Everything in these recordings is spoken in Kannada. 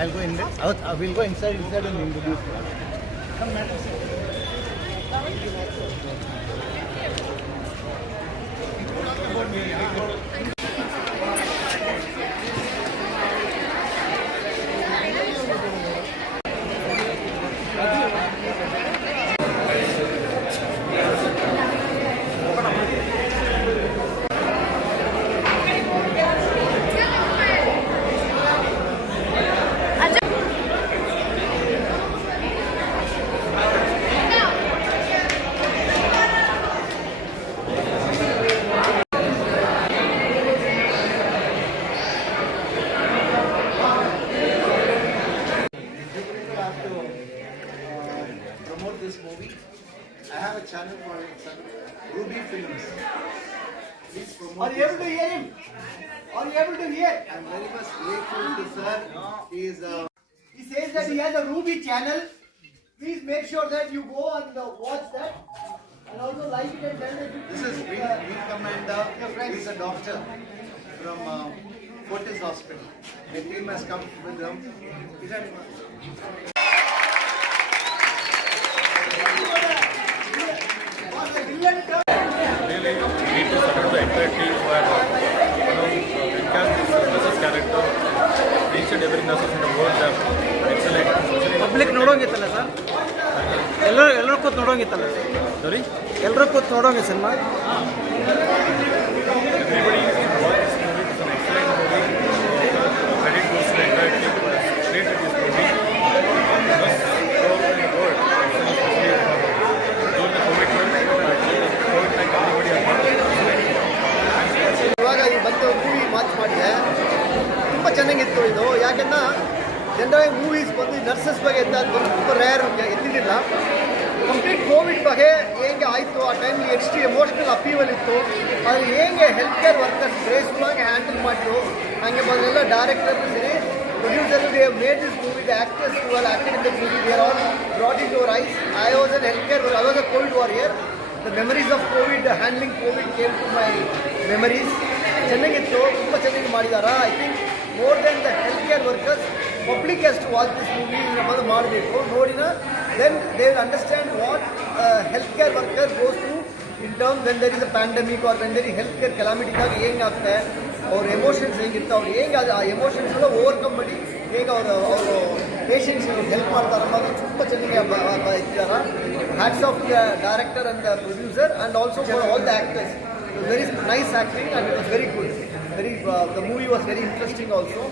I'll go in there. We'll go inside and introduce. Come, madam. This movie. I have a channel for it, Ruby Films. Please promote. Are you able to hear him? Are you able to hear? I'm very much grateful to sir. He says that he has a Ruby channel. Please make sure that you go and watch that. And also like it and tell that you. This is Wing Commander. He's a doctor from Fortis Hospital. The team has come with them. Really need to support the entire team where Vikas nurse's character, each and every nurses in the world are excellent. Public ನೋಡೋಂಗಿತ್ತಲ್ಲ ಸರ್, ಎಲ್ಲರೂ ಕೂತ್ ನೋಡೋಂಗಿತ್ತಲ್ಲ Sorry? ಎಲ್ಲರೂ ಕೂತ್ ನೋಡೋಂಗೆ cinema. Everybody watch this movie. It's an excellent movie. Credit goes to the entire team who has created this movie. Must go in the world, especially during the COVID time. COVID time, everybody has watched. ಇವಾಗ ಈ ಬಂದು ಮೂವಿ ವಾಚ್ ಮಾಡಿದೆ, ತುಂಬ ಚೆನ್ನಾಗಿತ್ತು ಇದು. ಯಾಕೆಂದ್ರೆ ಜನರಲ್ ಮೂವೀಸ್ ಬಂದು ನರ್ಸಸ್ ಬಗ್ಗೆ ಎದ್ದು ತುಂಬ ರೇರ್ ಎತ್ತಿದ್ದಿಲ್ಲ. ಕಂಪ್ಲೀಟ್ ಕೋವಿಡ್ ಬಗ್ಗೆ ಹೇಗೆ ಆಯಿತು, ಆ ಟೈಮ್ಲಿ ಎಷ್ಟು ಎಮೋಷ್ನಲ್ ಅಪೀವಲ್ ಇತ್ತು, ಅದು ಹೇಗೆ ಹೆಲ್ತ್ ಕೇರ್ ವರ್ಕರ್ಸ್ ಗ್ರೇಸ್ಫುಲ್ಲಾಗಿ ಹ್ಯಾಂಡಲ್ ಮಾಡಿದ್ರು. ಹಾಗೆ ಬಂದೆಲ್ಲ ಡೈರೆಕ್ಟರ್ ಸರಿ, producer, they have made this movie, the actors who are acted in the movie, they are all brought into our eyes. I was an health care, I was a COVID warrior. The memories of COVID, handling COVID came to my memories. ಚೆನ್ನಾಗಿತ್ತು, ತುಂಬ ಚೆನ್ನಾಗಿ ಮಾಡಿದ್ದಾರೆ. I think more than the health care workers, public has to watch this movie. ನಮ್ಮದು ಮಾಡಬೇಕು, ನೋಡಿನ then they will understand what health care worker goes through in terms when there is a pandemic or when there is health care ಕೆಲಾಮಿಟಿದಾಗ ಹೆಂಗೆ ಆಗ್ತದೆ, ಅವ್ರ ಎಮೋಷನ್ಸ್ ಹೆಂಗಿರ್ತಾವೆ, ಅವ್ರು ಹೇಗೆ ಅದು ಆ ಎಮೋಷನ್ಸ್ನ ಓವರ್ಕಮ್ ಮಾಡಿ ಹೇಗೆ ಅವರು ಪೇಷಂಟ್ಸ್ಗೆ ಹೆಲ್ಪ್ ಮಾಡ್ತಾರೆ ಅನ್ನೋದು ತುಂಬ ಚೆನ್ನಾಗಿ ಇದ್ದಾರೆ. Hats off the director and the producer and also for all the actors. Very nice acting and it was very good. The movie was very interesting also.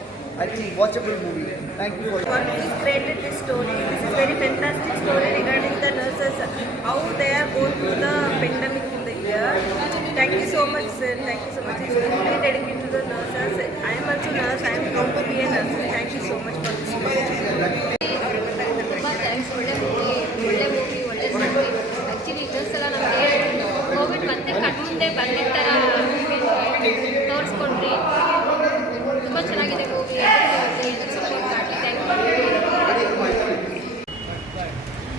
I think watchable movie. Thank you for One who has created this story. This is very fantastic story regarding the nurses, how they are going through the pandemic in the year. Thank you so much, sir. Thank you so much. It's really dedicated to the nurses. I am also nurse. I am proud to be a nurse. Thank you so much for this story. ತುಂಬ ಥ್ಯಾಂಕ್ಸ್. ಒಳ್ಳೆ ಮೂವಿ, ಒಳ್ಳೆ ಸ್ಟೋರಿ. ಆ್ಯಕ್ಚುಲಿ ಇನ್ನೊಂದ್ಸಲ ನಮಗೆ ಕೋವಿಡ್ ಮತ್ತೆ ಕಣ್ಮುಂದೆ ಬಂದಿದ್ದ ಥರ ತೋರಿಸ್ಕೊಂಡ್ರಿ. ತುಂಬ ಚೆನ್ನಾಗಿದೆ ಮೂವಿ.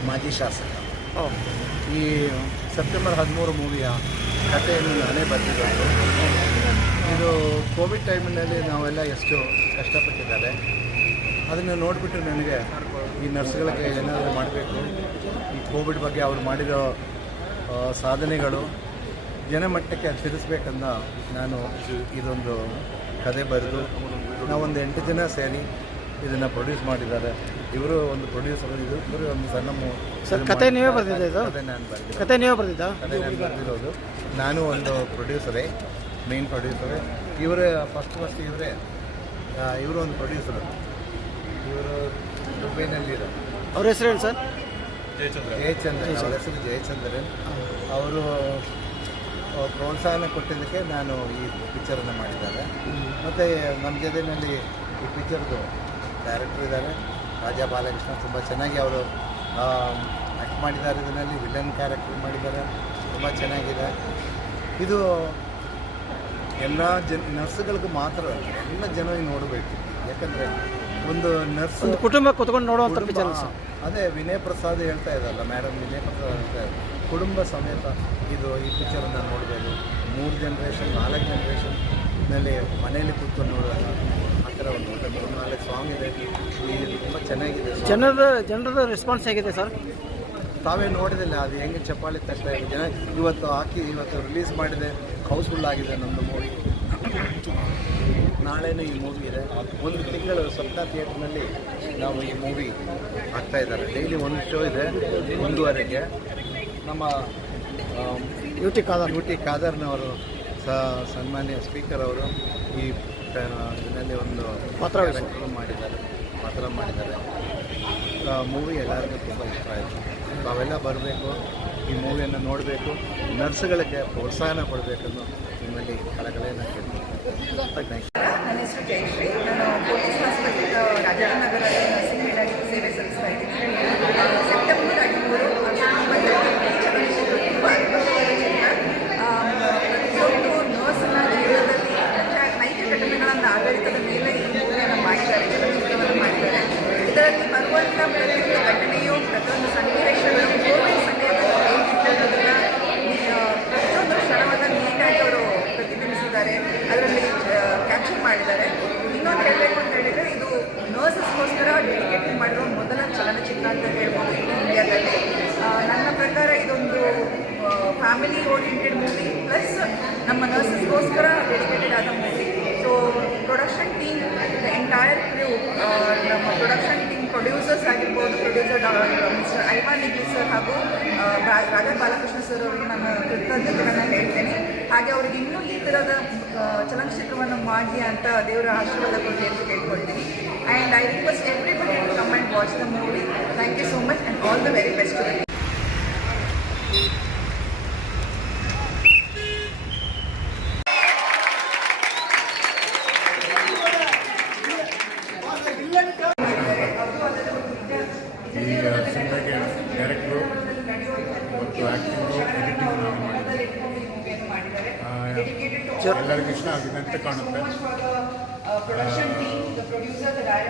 ಮಾಜಿ ಶಾಸಕ. ಈ ಸೆಪ್ಟೆಂಬರ್ 13 ಮೂವಿಯ ಕಥೆಯನ್ನು ನಾನೇ ಬರೆದಿರೋದು. ಇದು ಕೋವಿಡ್ ಟೈಮಿನಲ್ಲಿ ನಾವೆಲ್ಲ ಎಷ್ಟು ಕಷ್ಟಪಟ್ಟಿದ್ದಾರೆ ಅದನ್ನು ನೋಡಿಬಿಟ್ಟು ನನಗೆ ಈ ನರ್ಸ್ಗಳಿಗೆ ಏನಾದರೂ ಮಾಡಬೇಕು, ಈ ಕೋವಿಡ್ ಬಗ್ಗೆ ಅವ್ರು ಮಾಡಿರೋ ಸಾಧನೆಗಳು ಜನಮಟ್ಟಕ್ಕೆ ತಿಳಿಸ್ಬೇಕಂದ ನಾನು ಇದೊಂದು ಕತೆ ಬರೆದು ನಾವೊಂದು 8 ಜನ ಸೇರಿ ಇದನ್ನು ಪ್ರೊಡ್ಯೂಸ್ ಮಾಡಿದ್ದಾರೆ. ಇವರು ಒಂದು ಪ್ರೊಡ್ಯೂಸರ್, ಇವರು ಒಂದು ಸಣ್ಣ ಕತೆ ನೀವೇ ಬರೆದಿದ್ದೆ? ಕತೆ ನಾನು ಬರೆದಿದ್ದೆ. ಕತೆ ನೀವೇ ಬರೆದಿದ್ದ? ಕತೆ ನಾನು ಬರೆದಿರೋದು. ನಾನು ಒಂದು ಪ್ರೊಡ್ಯೂಸರೇ, ಮೇನ್ ಪ್ರೊಡ್ಯೂಸರೇ. ಇವರೇ ಫಸ್ಟ್ ಇವರೇ, ಇವರು ಒಂದು ಪ್ರೊಡ್ಯೂಸರು. ಇವರು ದುಬೈನಲ್ಲಿರೋ. ಅವ್ರ ಹೆಸರೇನು ಸರ್? ಜಯಚಂದ್ರನ್. ಅವರ ಹೆಸರು ಜಯಚಂದ್ರನ್. ಅವರು ಪ್ರೋತ್ಸಾಹನ ಕೊಟ್ಟಿದ್ದಕ್ಕೆ ನಾನು ಈ ಪಿಕ್ಚರನ್ನು ಮಾಡಿದ್ದಾರೆ. ಮತ್ತು ನಮ್ಮ ಜೊತೆಯಲ್ಲಿ ಈ ಪಿಕ್ಚರ್ದು ಡೈರೆಕ್ಟರ್ ಇದ್ದಾರೆ, ರಾಜಾ ಬಾಲಕೃಷ್ಣ. ತುಂಬ ಚೆನ್ನಾಗಿ ಅವರು ಆ್ಯಕ್ಟ್ ಮಾಡಿದ್ದಾರೆ. ಇದರಲ್ಲಿ ವಿಲನ್ ಕ್ಯಾರೆಕ್ಟರ್ ಮಾಡಿದ್ದಾರೆ, ತುಂಬ ಚೆನ್ನಾಗಿದೆ. ಇದು ಎಲ್ಲ ನರ್ಸ್ಗಳಿಗೂ ಮಾತ್ರ ಎಲ್ಲ ಜನರಿಗೆ ನೋಡಬೇಕು. ಯಾಕಂದರೆ ಒಂದು ನರ್ಸ್, ಒಂದು ಕುಟುಂಬ ಕೂತ್ಕೊಂಡು ನೋಡುವಂಥ ಪಿಕ್ಚರ್. ಅದೇ ವಿನಯ್ ಪ್ರಸಾದ್ ಹೇಳ್ತಾ ಇದ್ದಲ್ಲ, ಮೇಡಮ್ ವಿನಯ್ ಪ್ರಸಾದ್ ಹೇಳ್ತಾ ಇದ್ದಾರೆ, ಕುಟುಂಬ ಸಮೇತ ಈ ಪಿಕ್ಚರನ್ನು ನೋಡಬೇಕು. 3 ಜನರೇಷನ್ 4 ಜನರೇಷನ್ನಲ್ಲಿ ಮನೆಯಲ್ಲಿ ಕೂತ್ಕೊಂಡು ನೋಡುವಾಗ ಆ ಥರ ಥರ ಒಂದು 3-4 ಸಾಂಗ್ ಇದೆ. ಇದು ತುಂಬ ಚೆನ್ನಾಗಿದೆ. ಜನರದ ರೆಸ್ಪಾನ್ಸ್ ಹೇಗಿದೆ ಸರ್? ತಾವೇ ನೋಡಿದಿಲ್ಲ ಅದು ಹೆಂಗೆ ಚಪ್ಪಾಳಿ ತಟ್ಟ ಜನ ಇವತ್ತು ರಿಲೀಸ್ ಮಾಡಿದೆ, ಹೌಸ್ಫುಲ್ ಆಗಿದೆ ನಮ್ಮದು ಮೂವಿ. ನಾಳೆನೂ ಈ ಮೂವಿ ಇದೆ. 1 ತಿಂಗಳು ಸಪ್ತಾ ಥಿಯೇಟ್ರ್ನಲ್ಲಿ ನಾವು ಈ ಮೂವಿ ಹಾಕ್ತಾಯಿದ್ದಾರೆ. ಡೈಲಿ ಒಂದು ಶೋ ಇದೆ 1:30ಗೆ. ನಮ್ಮ ಯು ಟಿ ಖಾದರ್ನವರು ಸನ್ಮಾನ್ಯ ಸ್ಪೀಕರ್ ಅವರು ಈ ಇದರಲ್ಲಿ ಒಂದು ಪಾತ್ರ ಮಾಡಿದ್ದಾರೆ. ಮೂವಿ ಎಲ್ಲರಿಗೂ ತುಂಬ ಇಷ್ಟ ಆಯಿತು. ತಾವೆಲ್ಲ ಬರಬೇಕು, ಈ ಮೂವಿಯನ್ನು ನೋಡಬೇಕು, ನರ್ಸ್ಗಳಿಗೆ ಪ್ರೋತ್ಸಾಹನ ಕೊಡಬೇಕನ್ನು ನಿಮ್ಮಲ್ಲಿ ಕಳಕಳಿಯನ್ನು ಕೇಳ್ತೀನಿ. ನನ್ನ ಹೆಸರು ಜಯಶ್ರೀ. ನಾನು ಪೊಲೀಸ್ ಹಾಸ್ಪಿಟಲ್ ರಾಜಾಜಿನಗರದಲ್ಲಿ ನರ್ಸಿಂಗ್ ಮೇಡ್ ಆಗಿ ಸೇವೆ ಸಲ್ಲಿಸ್ತಾ ಇದ್ದೀನಿ. ಸೆಪ್ಟೆಂಬರ್ 13 ಚಲನಚಿತ್ರ ತುಂಬ ಅದ್ಭುತವಾದ ಚಿತ್ರ. ಪ್ರತಿಯೊಂದು ನರ್ಸ್ನ ಜೀವನದಲ್ಲಿ ನೈಜ ಘಟನೆಗಳನ್ನು ಆಧಾರಿತದ ಮೇಲೆ ಈ ಮೂವಿಯನ್ನು ಮಾಡಿದ್ದಾರೆ, ಚಲನಚಿತ್ರವನ್ನು ಮಾಡಿದ್ದಾರೆ. ಇದರಲ್ಲಿ ಬರುವಂಥ ಪ್ರತಿಯೊಂದು ಘಟನೆಯು, ಪ್ರತಿಯೊಂದು ಸನ್ನಿವೇಶಗಳು ಕೋವಿಡ್ ಸಮಯದಲ್ಲಿ ಹೇಗಿತ್ತು ಅನ್ನೋದನ್ನು ಪ್ರತಿಯೊಂದು ಕ್ಷಣವನ್ನು ನೀಟಾಗಿ ಅವರು ಪ್ರತಿಬಿಂಬಿಸಿದ್ದಾರೆ, ಅದರಲ್ಲಿ ಕ್ಯಾಪ್ಚರ್ ಮಾಡಿದ್ದಾರೆ. ಇನ್ನೊಂದು ಹೇಳಬೇಕು ಅಂತ ಹೇಳಿದರೆ, ಇದು ನರ್ಸಸ್ಗೋಸ್ಕರ ಡೆಡಿಕೇಟೆಡ್ ಮಾಡಿರೋ ಮೊದಲ ಚಲನಚಿತ್ರ ಅಂತ ಹೇಳ್ಬೋದು ಇಡೀ ಇಂಡಿಯಾದಲ್ಲಿ. ನನ್ನ ಪ್ರಕಾರ ಇದೊಂದು ಫ್ಯಾಮಿಲಿ ಓರಿಯೆಂಟೆಡ್ ಮೂವಿ ಪ್ಲಸ್ ನಮ್ಮ ನರ್ಸಸ್ಗೋಸ್ಕರ ಡೆಡಿಕೇಟೆಡ್ ಆದ movie. So production team, the entire ಕ್ರೂ, ನಮ್ಮ ಪ್ರೊಡಕ್ಷನ್ ಟೀಮ್, ಪ್ರೊಡ್ಯೂಸರ್ಸ್ ಆಗಿರ್ಬೋದು, producer mister Ivan Nikhil sir ಹಾಗೂ ರಾಜಾ ಬಾಲಕೃಷ್ಣ ಸರ್ ಅವರಿಗೆ ನಾನು ಕೃತಜ್ಞತೆಗಳನ್ನು ಹೇಳ್ತೇನೆ. ಹಾಗೆ ಅವ್ರಿಗೆ ಇನ್ನೂ ಈ ಥರದ ಚಲನಚಿತ್ರವನ್ನು ಮಾಡಿ ಅಂತ ದೇವರ ಆಶೀರ್ವಾದ ಕೊಡಲಿ ಅಂತ ಕೇಳ್ಕೊಳ್ತೀನಿ. And I request everybody to come and watch the movie. Thank you so much and all the very best to the ಈಗ ಸಿನಿಮಾಗೆ ಡೈರೆಕ್ಟ್ರು ಮತ್ತು ಆ್ಯಕ್ಟಿಂಗು, ಎಡಿಟಿಂಗ್ ನಾನು ಮಾಡಿದ್ದೆ. ಎಲ್ಲರಿಗೂ ಇಷ್ಟ ಆಗಿದೆ ಅಂತ ಕಾಣುತ್ತೆ.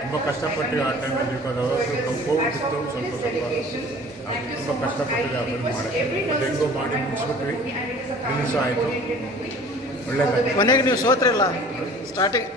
ತುಂಬ ಕಷ್ಟಪಟ್ಟು ಆ ಟೈಮಲ್ಲಿ, ಬಿಕಾಸ್ ಅವರು ಕೋವಿಡ್ ಇತ್ತು, ಸ್ವಲ್ಪ ತುಂಬ ಕಷ್ಟಪಟ್ಟಿದೆ ಅದನ್ನು ಮಾಡೋಕ್ಕೆ. ಅದು ಹೆಂಗೋ ಮಾಡಿ ಮುಗಿಸ್ಬಿಟ್ವಿ, ರಿಲೀಸು ಆಯಿತು, ಒಳ್ಳೆಯದಾಗಿ. ಕೊನೆಗೆ ನೀವು ಸೋತ್ರಿಲ್ಲ ಸ್ಟಾರ್ಟಿಂಗ್